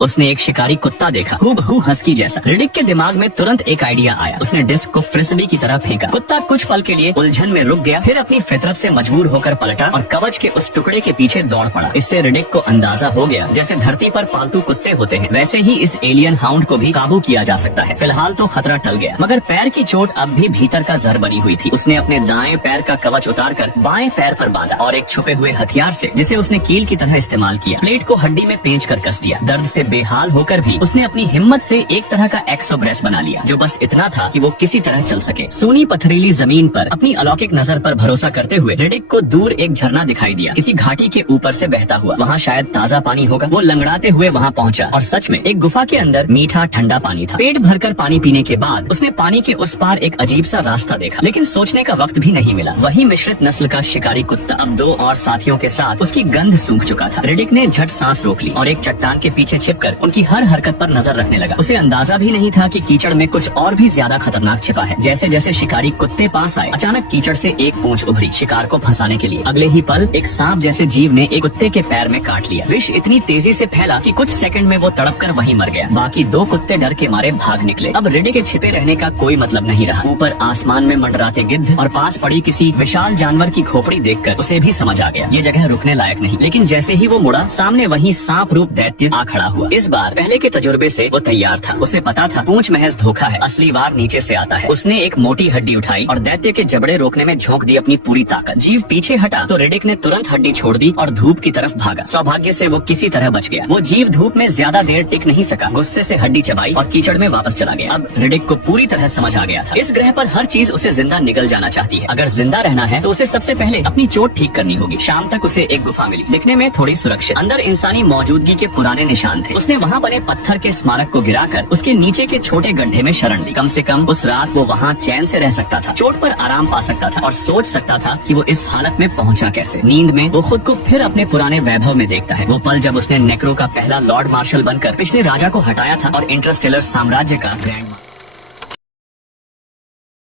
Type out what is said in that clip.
उसने एक शिकारी कुत्ता देखा, हूबहू हस्की जैसा। रिडिक के दिमाग में तुरंत एक आइडिया आया। उसने डिस्क को फ्रिस्बी की तरह फेंका। कुत्ता कुछ पल के लिए उलझन में रुक गया, फिर अपनी फितरत से मजबूर होकर पलटा और कवच के उस टुकड़े के पीछे दौड़ पड़ा। इससे रिडिक को अंदाजा हो गया, जैसे धरती पर पालतू कुत्ते होते हैं, वैसे ही इस एलियन हाउंड को भी काबू किया जा सकता है। फिलहाल तो खतरा टल गया, मगर पैर की चोट अब भी भीतर का जहर बनी हुई थी। उसने अपने दाएं पैर का कवच उतारकर बाएं पैर पर बांधा और एक छुपे हुए हथियार से, जिसे उसने कील की तरह इस्तेमाल किया, प्लेट को हड्डी में पेंच कर कस दिया। दर्द से बेहाल होकर भी उसने अपनी हिम्मत से एक तरह का एक्सोब्रेस बना लिया, जो बस इतना था कि वो किसी तरह चल सके। सूनी पथरीली जमीन पर अपनी अलौकिक नजर पर भरोसा करते हुए रिडिक को दूर एक झरना दिखाई दिया, किसी घाटी के ऊपर से बहता हुआ। वहाँ शायद ताज़ा पानी होगा। वो लंगड़ाते हुए वहाँ पहुँचा और सच में एक गुफा के अंदर मीठा ठंडा पानी था। पेट भरकर पानी पीने के बाद उसने पानी के उस पार एक अजीब सा रास्ता देखा, लेकिन सोचने का वक्त भी नहीं मिला। वही मिश्रित नस्ल का शिकारी कुत्ता अब 2 और साथियों के साथ उसकी गंध सूंघ चुका था। रिडिक ने झट सांस रोक ली और एक चट्टान के पीछे छिपकर उनकी हर हरकत पर नजर रखने लगा। उसे अंदाजा भी नहीं था कि कीचड़ में कुछ और भी ज्यादा खतरनाक छिपा है। जैसे जैसे शिकारी कुत्ते पास आए, अचानक कीचड़ से एक पूंछ उभरी शिकार को फंसाने के लिए। अगले ही पल एक सांप जैसे जीव ने एक कुत्ते के पैर में काट लिया। विष इतनी तेजी से फैला कि कुछ सेकंड में वो तड़प कर वहीं मर गया। बाकी 2 कुत्ते डर के मारे भाग निकले। अब रिडिक के छिपे रहने का कोई मतलब नहीं रहा। ऊपर आसमान में मंडराते गिद्ध और पास पड़ी किसी विशाल जानवर की खोपड़ी देखकर उसे भी समझ आ गया, ये जगह रुकने लायक नहीं। लेकिन जैसे ही वो मुड़ा, सामने वही सांप रूप दैत्य आ खड़ा हुआ। इस बार पहले के तजुर्बे से वो तैयार था। उसे पता था पूंछ महज धोखा है, असली वार नीचे से आता है। उसने एक मोटी हड्डी उठाई और दैत्य के जबड़े रोकने में झोंक दी अपनी पूरी ताकत। जीव पीछे हटा तो रिडिक ने तुरंत हड्डी छोड़ दी और धूप की तरफ भागा। सौभाग्य से वो किसी तरह बच गया। वो जीव धूप में ज्यादा देर टिक नहीं सका, गुस्से से हड्डी चबाई और कीचड़ में वापस चला गया। अब रिडिक को पूरी तरह समझ आ गया था, इस ग्रह पर हर चीज उसे जिंदा निगल जाना चाहती है। अगर जिंदा रहना है तो उसे सबसे पहले अपनी चोट ठीक करनी होगी। शाम तक उसे एक गुफा मिली, दिखने में थोड़ी सुरक्षित। अंदर इंसानी मौजूदगी के पुराने निशान थे। उसने वहाँ बने पत्थर के स्मारक को गिराकर उसके नीचे के छोटे गड्ढे में शरण ली। कम से कम उस रात वो वहाँ चैन से रह सकता था, चोट पर आराम पा सकता था और सोच सकता था कि वो इस हालत में पहुँचा कैसे। नींद में वो खुद को फिर अपने पुराने वैभव में देखता है। वो पल जब उसने नेक्रो का पहला लॉर्ड मार्शल बनकर पिछले राजा को हटाया था और इंटरस्टेलर साम्राज्य का ग्रैंड